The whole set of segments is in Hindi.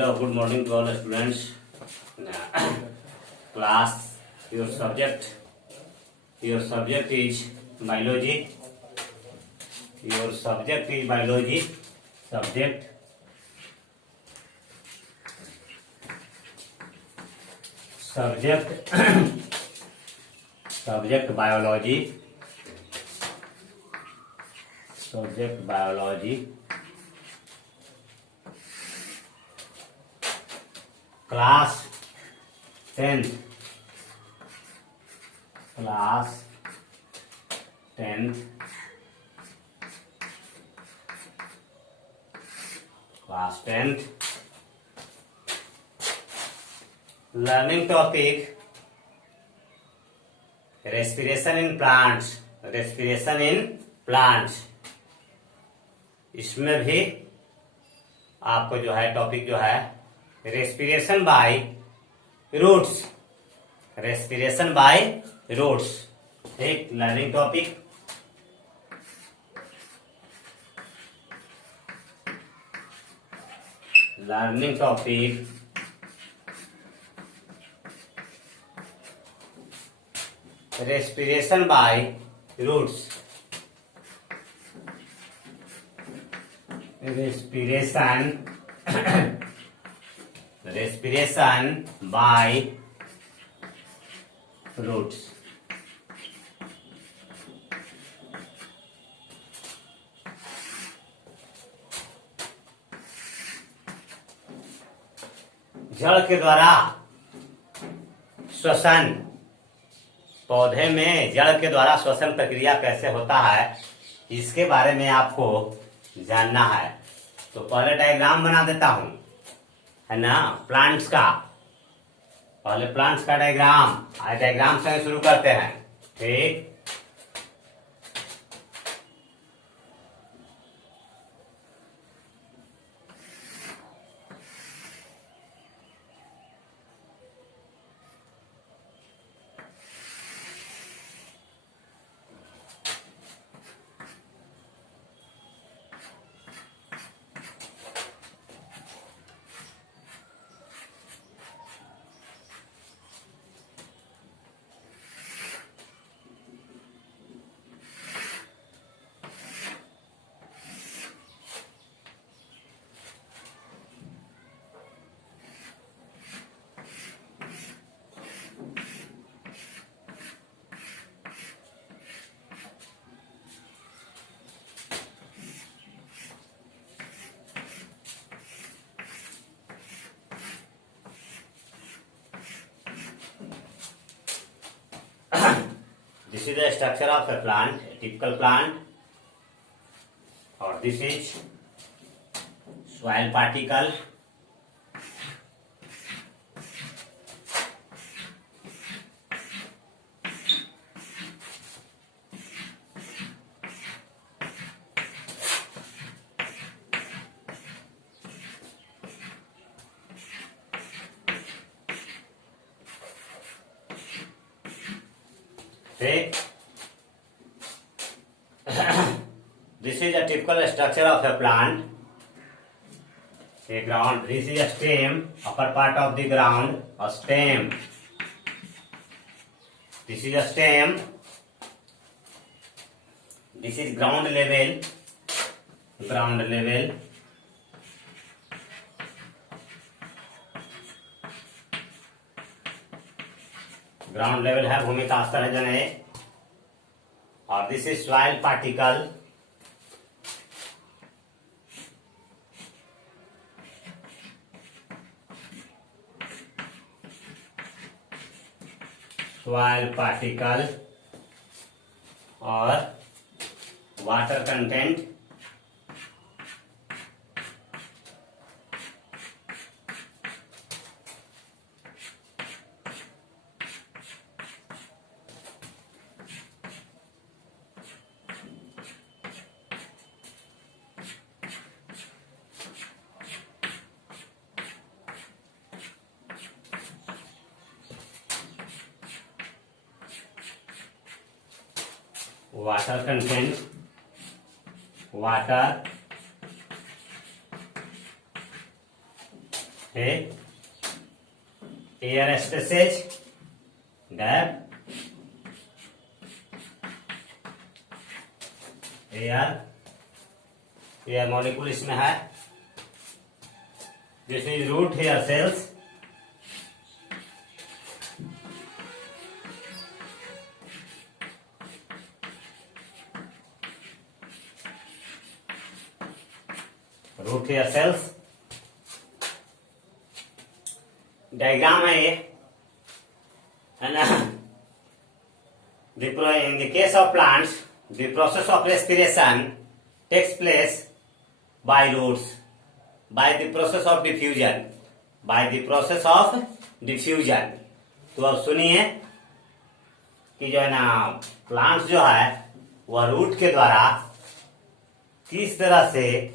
Hello, good morning to all the students. Class, your subject is biology. Your subject is biology. Subject, subject, subject biology. Subject biology. Class 10th. Class 10th. Class 10th. Learning topic respiration in plants. Respiration in plants. इसमें भी आपको जो है टॉपिक जो है respiration by roots. Respiration by roots एक learning topic. Learning topic respiration by roots. Respiration respiration by roots. जड़ के द्वारा श्वसन. पौधे में जड़ के द्वारा श्वसन प्रक्रिया कैसे होता है इसके बारे में आपको जानना है. तो पहले डायग्राम बना देता हूं, है ना, प्लांट्स का. पहले प्लांट्स का डायग्राम. आज डायग्राम से शुरू करते हैं. ठीक. This is the structure of a plant, a typical plant, or this is soil particle. Okay. This is a typical structure of a plant. A ground. This is a stem. Upper part of the ground. A stem. This is a stem. This is ground level. Ground level. Ground level है भूमि का स्तर है जने. और this is soil particle. Soil particle और water content. water content, water ठीक, air spaces gap, air molecule इसमें है, this is root hair cells, root hair cells. Diagram है ये, है ना। In the case of plants, the process of respiration takes place by roots, by the process of diffusion, by the process of diffusion। तो अब सुनिए कि जो है ना प्लांट्स जो है वह रूट के द्वारा किस तरह से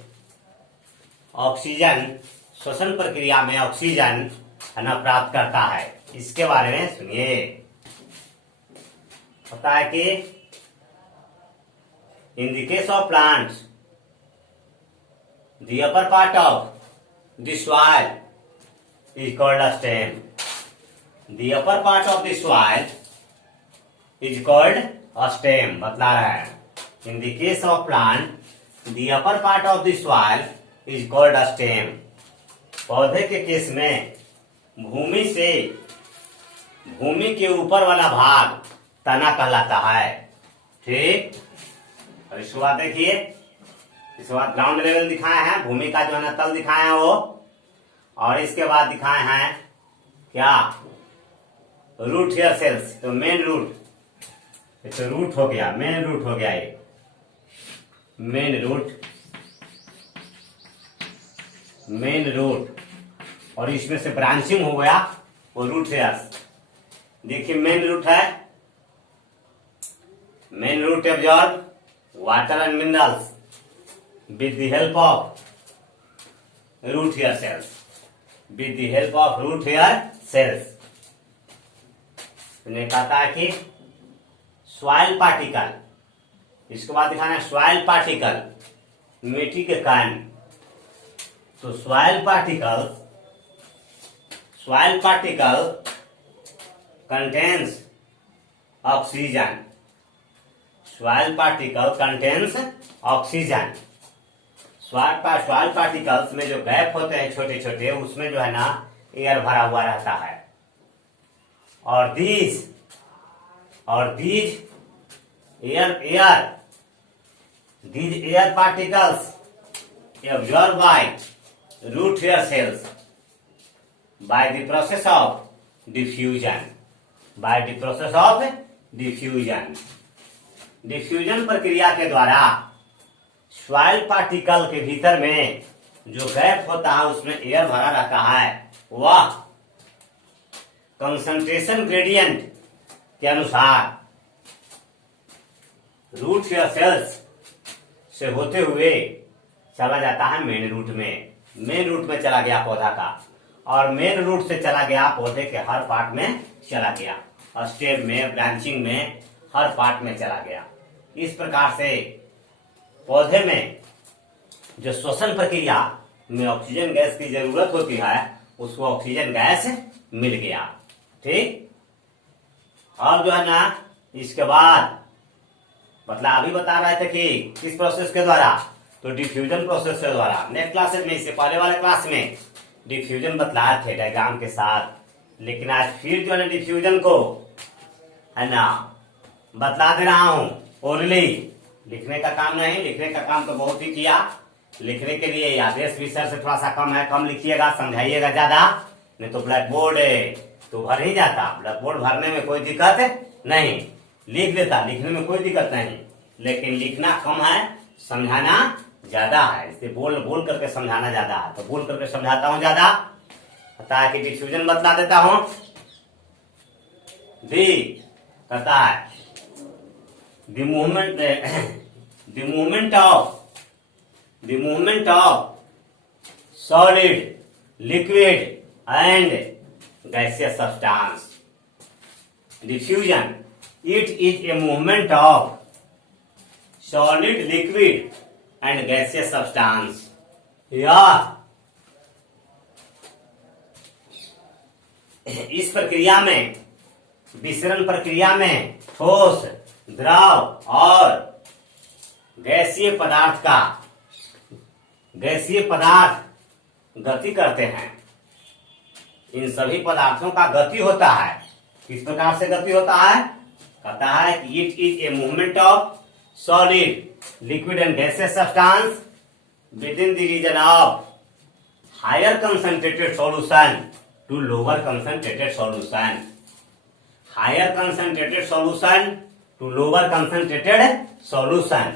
ऑक्सीजन श्वसन प्रक्रिया में ऑक्सीजन है ना प्राप्त करता है, इसके बारे में सुनिए। पता है कि in the case of plants the upper part of the soil is called a stem, the upper part of the soil is called a stem. बतला रहा है in the case of plant the upper part of the soil is called a stem. पौधे के केस में भूमि के ऊपर वाला भाग तना कहलाता है। ठीक, और इसके बाद देखिए, इसके बाद ग्राउंड लेवल दिखाए हैं, भूमि का जो है ना तल दिखाए हैं वो, और इसके बाद दिखाए हैं क्या, रूट हेयर सेल्स। तो मेन रूट, तो रूट हो गया, मेन रूट हो गया, ये मेन रूट, और इसमें से ब्रांचिंग हो गया वो रूट हेयर्स। देखिए मेन रूट है, main root absorb water and minerals with the help of root hair cells, with the help of root hair cells. ने कहता है कि सॉइल पार्टिकल, इसके बाद दिखाना है सॉइल पार्टिकल, मिट्टी के कण। तो soil particle contains oxygen, soil particle contains oxygen. Soil particles में जो गैप होते हैं छोटे छोटे, उसमें जो है ना एयर भरा हुआ रहता है, और these air particles absorbed by root hair cells by the process of diffusion, diffusion प्रक्रिया के द्वारा सॉइल पार्टिकल के भीतर में जो गैप होता है उसमें एयर भरा रहता है, वह कंसंट्रेशन ग्रेडियंट के अनुसार रूट हेयर सेल्स से होते हुए चला जाता है मेन रूट में चला गया पौधा का, और मेन रूट से चला गया पौधे के हर पार्ट में चला गया, स्टेम में, ब्रांचिंग में, हर पार्ट में चला गया। इस प्रकार से पौधे में जो श्वसन प्रक्रिया में ऑक्सीजन गैस की जरूरत होती है उसको ऑक्सीजन गैस मिल गया। ठीक, अब जो है ना इसके बाद मतलब अभी बता रहे थे कि किस प्रोसेस के द्वारा, तो डिफ्यूजन प्रोसेस के द्वारा। नेक्स्ट क्लास में, इससे पहले वाले क्लास में डिफ्यूजन बतलाए थे डायग्राम के साथ, लेकिन आज फिर जो है डिफ्यूजन को है ना बतला दे रहा हूं ओरली। लिखने का काम नहीं, लिखने का काम तो बहुत ही किया, लिखने के लिए आदेश विषय से थोड़ा सा कम है, कम लिखिएगा, समझाइएगा ज्यादा, नहीं तो ब्लैक बोर्ड तो भर ही जाता। ब्लैक बोर्ड भरने में कोई दिक्कत नहीं, लिख देता, लिखने में कोई दिक्कत नहीं, लेकिन लिखना कम है, समझाना ज्यादा है, इसलिए बोल करके समझाना ज्यादा है, तो बोल करके समझाता हूं ज्यादा। पता है कि डिफ्यूजन बतला देता हूं। डी कहता है the movement of solid, liquid and gaseous substance. Diffusion, it is a movement of solid, liquid and gaseous substance, या इस प्रक्रिया में, विसरण प्रक्रिया में ठोस, द्रव और गैसीय पदार्थ गति करते हैं। इन सभी पदार्थों का गति होता है। किस प्रकार से गति होता है? कहता है कि it is a movement of solid, liquid and gaseous substance with in the region of higher concentrated solution to lower concentrated solution. Higher concentrated solution to lower concentrated solution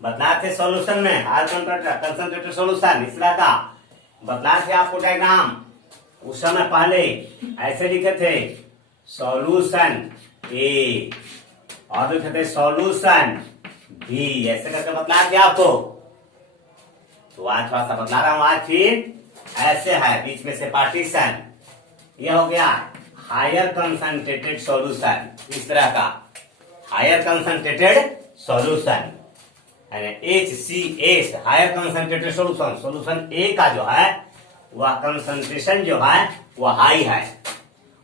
बतलाए थे। सॉल्यूशन में हायर कंसंट्रेटेड सॉल्यूशन इस तरह का बतलाए थे आपको डायग्राम। उस समय पहले ऐसे लिखे थे सॉल्यूशन ए और लिखे थे सॉल्यूशन बी, ऐसे करके बतलाए थे आपको। तो आज थोड़ा सा बतला रहा हूं। आज फिर ऐसे है, बीच में से पार्टीशन, यह हो गया हायर कंसंट्रेटेड सॉल्यूशन। इस तरह का higher concentrated solution HCS, higher concentrated solution. Solution A का जो है वह कंसंट्रेशन जो है वह हाई है,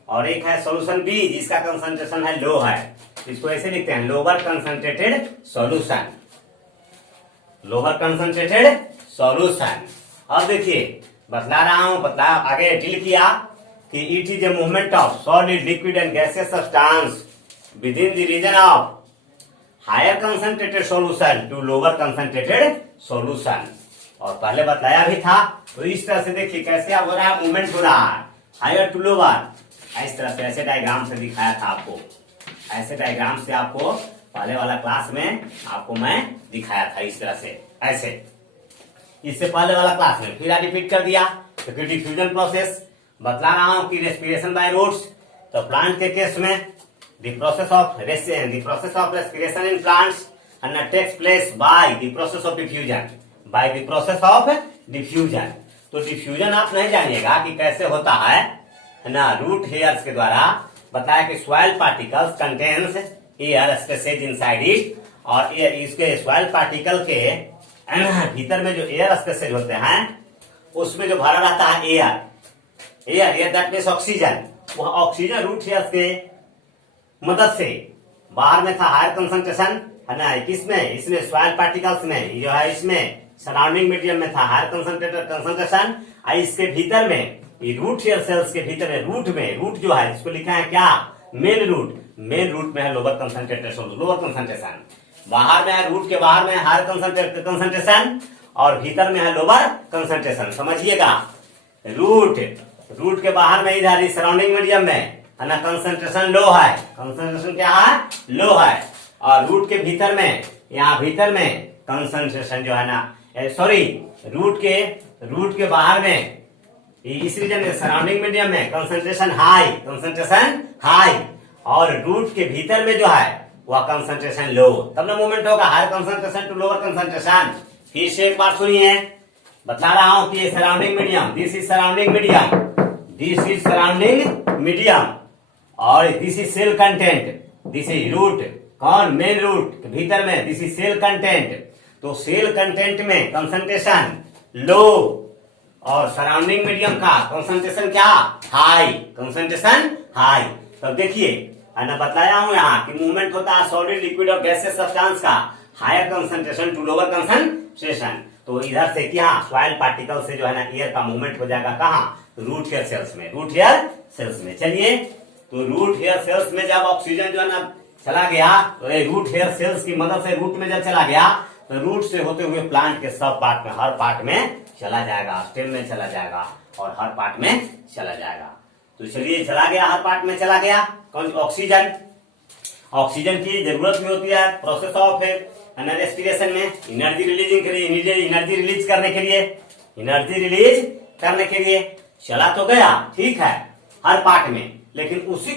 और एक है सॉल्यूशन बी जिसका कंसंट्रेशन है लो है। इसको ऐसे लिखते हैं lower concentrated solution, lower concentrated solution. अब देखिए बतला रहा हूं, बतला आगे डील किया कि it is a movement of solid, liquid and gaseous substance with in the region of higher concentrated solution to lower concentrated solution. और पहले बताया भी था। तो इस तरह से देखिए कैसे हो रहा है, मूवमेंट हो रहा है हायर टू लोअर। इस तरह से ऐसे डायग्राम से दिखाया था आपको, ऐसे डायग्राम से आपको पहले वाला क्लास में आपको मैं दिखाया था इस तरह से, ऐसे इससे पहले वाला क्लास में फिर रिपीट कर दिया। तो फिर डिफ्यूजन प्रोसेस बतला रहा हूं कि रेस्पिरेशन बाय रूट्स। तो प्लांट के केस में the process of respiration in plants and takes place by the process of diffusion, by the process of diffusion। तो डिफ्यूजन आप नहीं जानिएगा कि कैसे होता है ना, रूट हेयर्स के द्वारा बताया कि soil particles contains air spaces inside it, और इसके सॉइल पार्टिकल के भीतर में जो एयर स्पेसेज होते हैं उसमें जो भरा रहता है एयर दैट मीन्स ऑक्सीजन। वह ऑक्सीजन रूट हेयर्स के मदद से बाहर में था हायर कंसंट्रेशन है ना, किसमें, इसमें सॉइल पार्टिकल्स में जो है, इसमें सराउंडिंग मीडियम में था हायर कंसंट्रेटेड कंसंट्रेशन। इसके भीतर में रूट हेयर सेल्स के भीतर में रूट जो है इसको लिखा है क्या, मेन रूट में है लोअर कंसंट्रेटेड लोअर कंसंट्रेशन। बाहर में है, रूट के बाहर में हायर कंसंट्रेशन और भीतर में है लोअर कंसंट्रेशन। समझिएगा, रूट के बाहर में इधर सराउंडिंग मीडियम में है ना कंसंट्रेशन लो है, कंसंट्रेशन क्या है, लो है। और रूट के भीतर में, यहाँ भीतर में कंसंट्रेशन जो है ना, सॉरी रूट के बाहर में इस रीजन में सराउंडिंग मीडियम में कंसंट्रेशन हाई, और रूट के भीतर में जो है वह कंसंट्रेशन लो। तब ना मूवमेंट होगा higher concentration to lower concentration. फिर से एक बार सुनिए, बता रहा हूं कि surrounding medium, this is surrounding medium और this is cell content, this is root, कौन, मेन रूट के भीतर में, दिस इज सेल कंटेंट। तो सेल कंटेंट में कंसंट्रेशन लो और सराउंडिंग मीडियम का कंसंट्रेशन क्या, हाई, कंसंट्रेशन हाई। तब देखिए मैंने बताया हूं यहाँ कि मूवमेंट होता है सॉलिड, लिक्विड और गैसियस सब्सटेंस का higher concentration to lower concentration. तो इधर से क्या, सॉइल पार्टिकल से जो है ना एयर का मूवमेंट हो जाएगा कहाँ, रूट हेयर सेल्स में। चलिए, तो रूट हेयर सेल्स में जब ऑक्सीजन जो है ना चला गया, तो रूट हेयर सेल्स की मदद से रूट में जब चला गया, तो रूट से होते हुए प्लांट के सब पार्ट में, हर पार्ट में चला जाएगा, स्टेम में चला जाएगा और हर पार्ट में चला जाएगा। तो चलिए, चला गया, हर पार्ट में चला गया। कौन, ऑक्सीजन की जरूरत भी होती है प्रोसेस ऑफ रेस्पिरेशन में, एनर्जी रिलीजिंग के लिए, एनर्जी रिलीज करने के लिए चला तो गया, ठीक है, हर पार्ट में, लेकिन उसी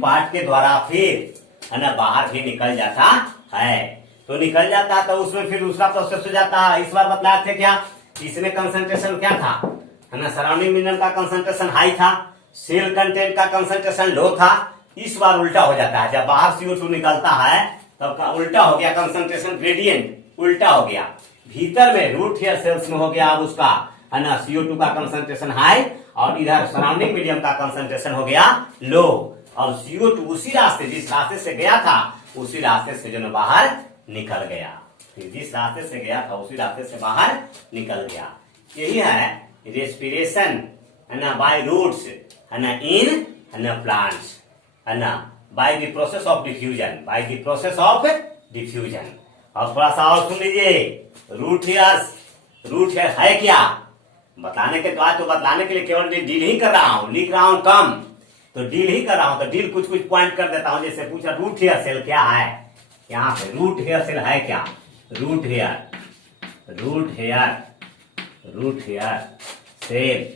पार्ट के द्वारा फिर है ना बाहर भी निकल जाता है। तो निकल जाता है तो उसमें फिर दूसरा प्रोसेस हो जाता है। इस बार बतलाए थे क्या, इसमें कंसंट्रेशन क्या था, है ना, सराउंडिंग मीडियम का कंसंट्रेशन हाई था, सेल कंटेंट का कंसंट्रेशन लो था। इस बार उल्टा हो जाता है, जब बाहर CO2 निकलता है तब का उल्टा हो गया, कंसंट्रेशन ग्रेडियंट उल्टा हो गया। भीतर में रूट हेयर सेल्स में हो गया अब उसका है ना CO2 का कंसंट्रेशन हाई, और इधर सराउंडिंग मीडियम का कंसंट्रेशन हो गया लो। और CO2 उसी रास्ते, जिस रास्ते से गया था उसी रास्ते से जो है बाहर निकल गया, फिर जिस रास्ते से गया था उसी रास्ते से बाहर निकल गया। यही है रेस्पिरेशन, है ना, बाय रूट्स, है ना, इन, है ना, प्लांट्स, है ना, bye the process of diffusion, bye the process of diffusion. और थोड़ा सा और सुन लीजिए, रूट हेयर्स, रूट हेयर है क्या, बताने के बाद तो बतलाने के लिए केवल डील ही कर रहा हूं, लिख रहा हूं कम, तो डील ही कर रहा हूं, तो डील कुछ कुछ पॉइंट कर देता हूं। जैसे पूछा रूट हेयर सेल क्या है, यहाँ पे रूट हेयर सेल है क्या, root hair, root hair, root hair cell,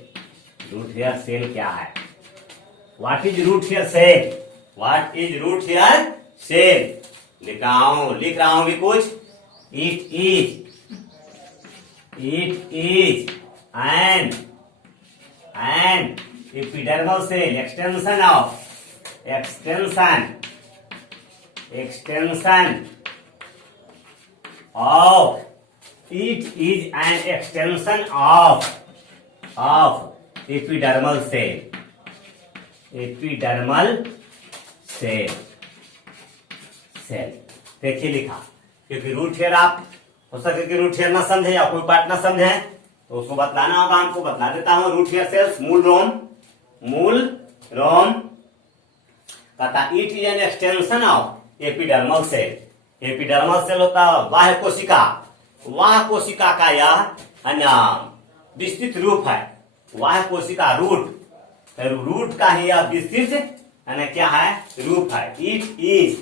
root hair cell क्या है, what is root hair cell, what is root hair cell, लिख रहा हूं भी कुछ, it is an epidermal cell, extension of, extension of, it is an extension of epidermal cell, epidermal cell, cell। देखिए लिखा, क्योंकि रूट हेयर आप हो सके कि रूट हेयर ना समझे या कोई पार्ट ना समझे तो उसको बतलाना होगा, हमको बतला देता हूं। रूट हेयर सेल्स, मूल रोम कहता it is an extension of epidermal cell. Epidermal cell होता है बाह्य कोशिका, वाह कोशिका का यह विस्तृत रूप है, वाह कोशिका रूट का ही यह विस्तृत क्या है, रूप है। It is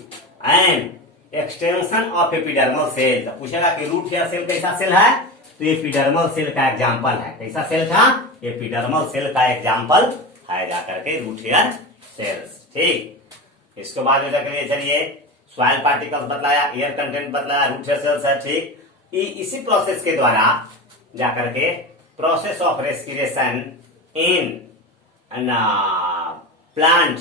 an extension of epidermal cell. तो पूछेगा कि रूट हेयर सेल कैसा सेल है, तो एपिडर्मल सेल का एग्जांपल है। कैसा सेल था, एपिडर्मल सेल का एग्जांपल है जाकर के रूट हेयर सेल्स। ठीक, इसके बाद हो जाकर चलिए सॉइल पार्टिकल्स बतलाया, एयर कंटेंट बतलाया, रूट हेयर सेल्स है। ठीक, इसी प्रोसेस के द्वारा जाकर के process of respiration in plant,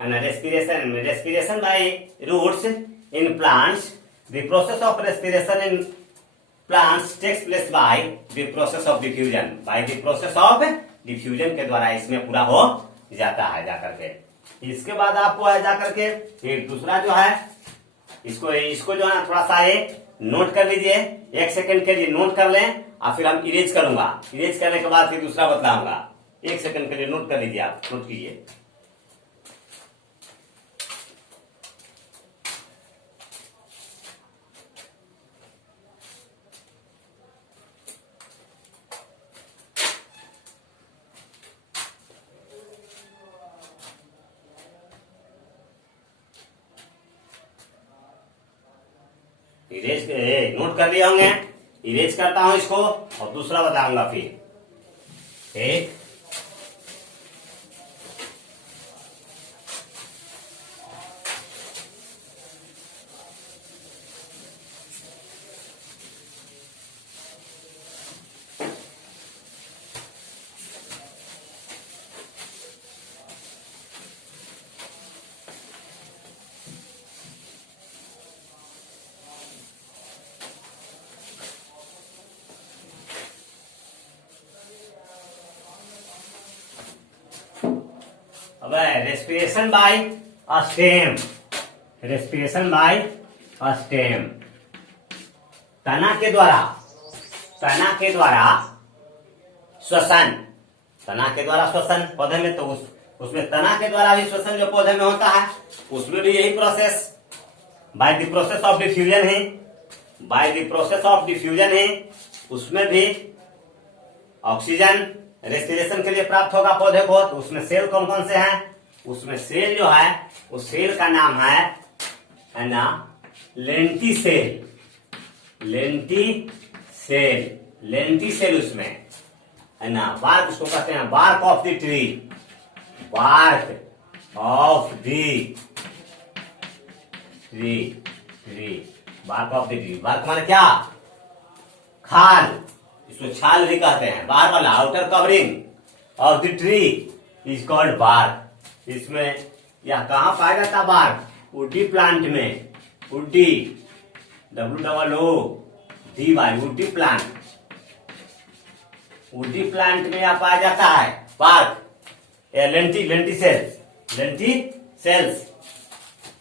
respiration by roots in plants, the process of respiration in plants takes place by the process of diffusion, by the process of diffusion के द्वारा इसमें पूरा हो जाता है जाकर के। इसके बाद आपको है जाकर के फिर दूसरा जो है इसको जो है थोड़ा सा ये नोट कर लीजिए, 1 सेकंड के लिए नोट कर लें और फिर हम इरेज करूंगा, इरेज करने के बाद फिर दूसरा बतलाऊंगा। 1 सेकंड के लिए नोट कर लीजिए, आप नोट कीजिए। इरेज नोट कर लिए होंगे, इरेज करता हूं इसको और दूसरा बताऊंगा फिर। ठीक, अब respiration by stem, respiration by stem, तना के द्वारा श्वसन, तना के द्वारा श्वसन पौधे में, तो उसमें तना के द्वारा भी श्वसन जो पौधे में होता है उसमें भी यही process by the process of diffusion है, by the process of diffusion है। उसमें भी ऑक्सीजन रेस्पिरेशन के लिए प्राप्त होगा पौधे को। तो उसमें सेल कौन कौन से हैं, उसमें सेल जो है उस सेल का नाम है ना लेंटी सेल, लेंटी सेल उसमें है ना। बार्क उसको कहते हैं, bark of the tree, bark of the tree, bark of the tree. Bark माने क्या, खाल, इसको छाल भी कहते हैं, बाहर वाला outer covering of the tree is called bark. इसमें यह कहाँ पाया जाता है बार्क, वुडी प्लांट में, woody WOODY, woody plant, woody plant में यह पाया जाता है। बार्क, लेंटी सेल्स,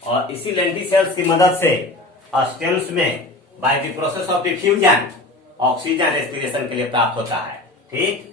और इसी लेंटी सेल्स की मदद से स्टेम्स में bye the process of diffusion oxygen respiration के लिए प्राप्त होता है। ठीक,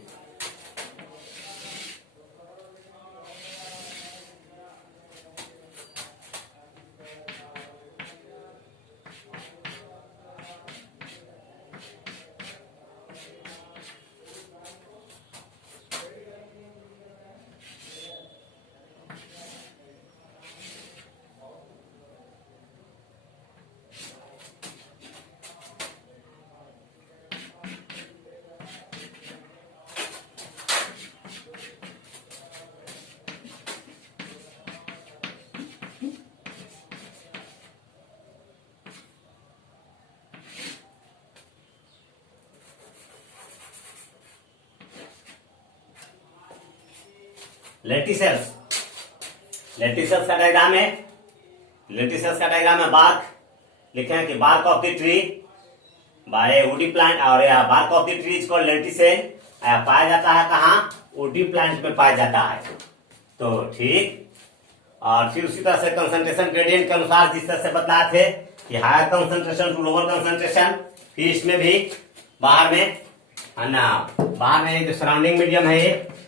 लेंटिसेल्स का डायग्राम है। लेंटिसेल्स का डायग्राम है। बार्क लिखे हैं कि bark of the tree by woody plant, और यह bark of the tree is called lenticel. पाया जाता है कहाँ? वुडी प्लांट में पाया जाता है। तो ठीक, और फिर उसी तरह से कंसंट्रेशन ग्रेडियंट के अनुसार जिस तरह से बताए थे कि higher concentration to lower concentration, फिर इसमें भी बाहर में है ना, बाहर में जो सराउंडिंग मीडियम है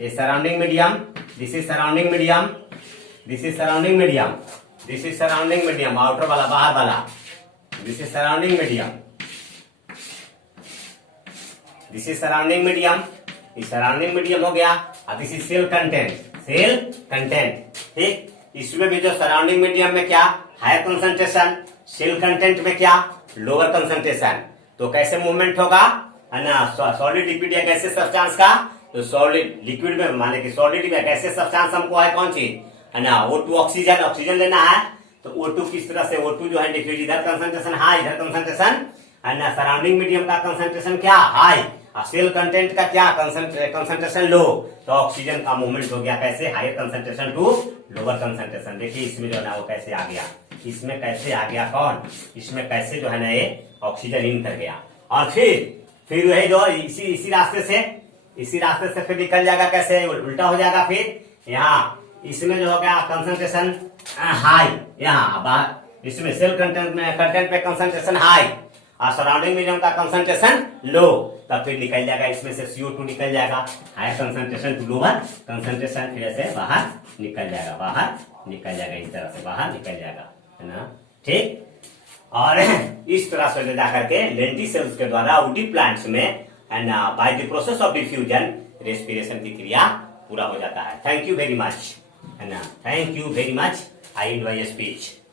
ये surrounding medium, this is surrounding medium, this is surrounding medium, this is surrounding medium, outer वाला बाहर वाला, this is surrounding medium, this is surrounding medium, ये सराउंडिंग मीडियम हो गया। अब दिस इज सेल कंटेंट। ठीक, इसमें भी जो सराउंडिंग मीडियम में क्या हायर कंसंट्रेशन, सेल कंटेंट में क्या लोअर कंसंट्रेशन। तो कैसे मूवमेंट होगा है ना, सॉलिड लिक्विड या गैसियस सब्सटेंस का। तो सॉलिड लिक्विड में माने कि सॉलिड या गैसियस सब्सटेंस हमको है कौन चीज है ना, O2 ऑक्सीजन लेना है। तो O2 किस तरह से, O2 जो है लिक्विड इधर कंसंट्रेशन हाई, इधर कंसंट्रेशन है ना, सराउंडिंग मीडियम का कंसंट्रेशन क्या हाई, सेल कंटेंट का क्या कंसंट्रेशन लो। तो ऑक्सीजन का मूवमेंट हो गया कैसे, higher concentration to lower concentration. देखिए इसमें जो है ना वो कैसे आ गया, इसमें कैसे आ गया कौन, इसमें कैसे जो है ना ये ऑक्सीजन इन कर गया। और फिर वही जो इसी रास्ते से फिर निकल जाएगा, कैसे उल्टा हो जाएगा। फिर यहाँ इसमें जो हो गया कंसंट्रेशन हाई, यहाँ इसमें सेल कंटेंट पे कंसंट्रेशन हाई और सराउंडिंग मीडियम का कंसंट्रेशन लो। तब फिर निकल जाएगा इसमें से CO2 निकल जाएगा, higher concentration to lower concentration, फिर ऐसे बाहर निकल जाएगा, इस तरह से बाहर निकल जाएगा, है ना। ठीक, और इस तरह से ले जाकर के लेंटिसेल्स के द्वारा वुडी प्लांट्स में and bye the process of diffusion respiration की क्रिया पूरा हो जाता है। थैंक यू वेरी मच, है ना, thank you very much. I and my speech.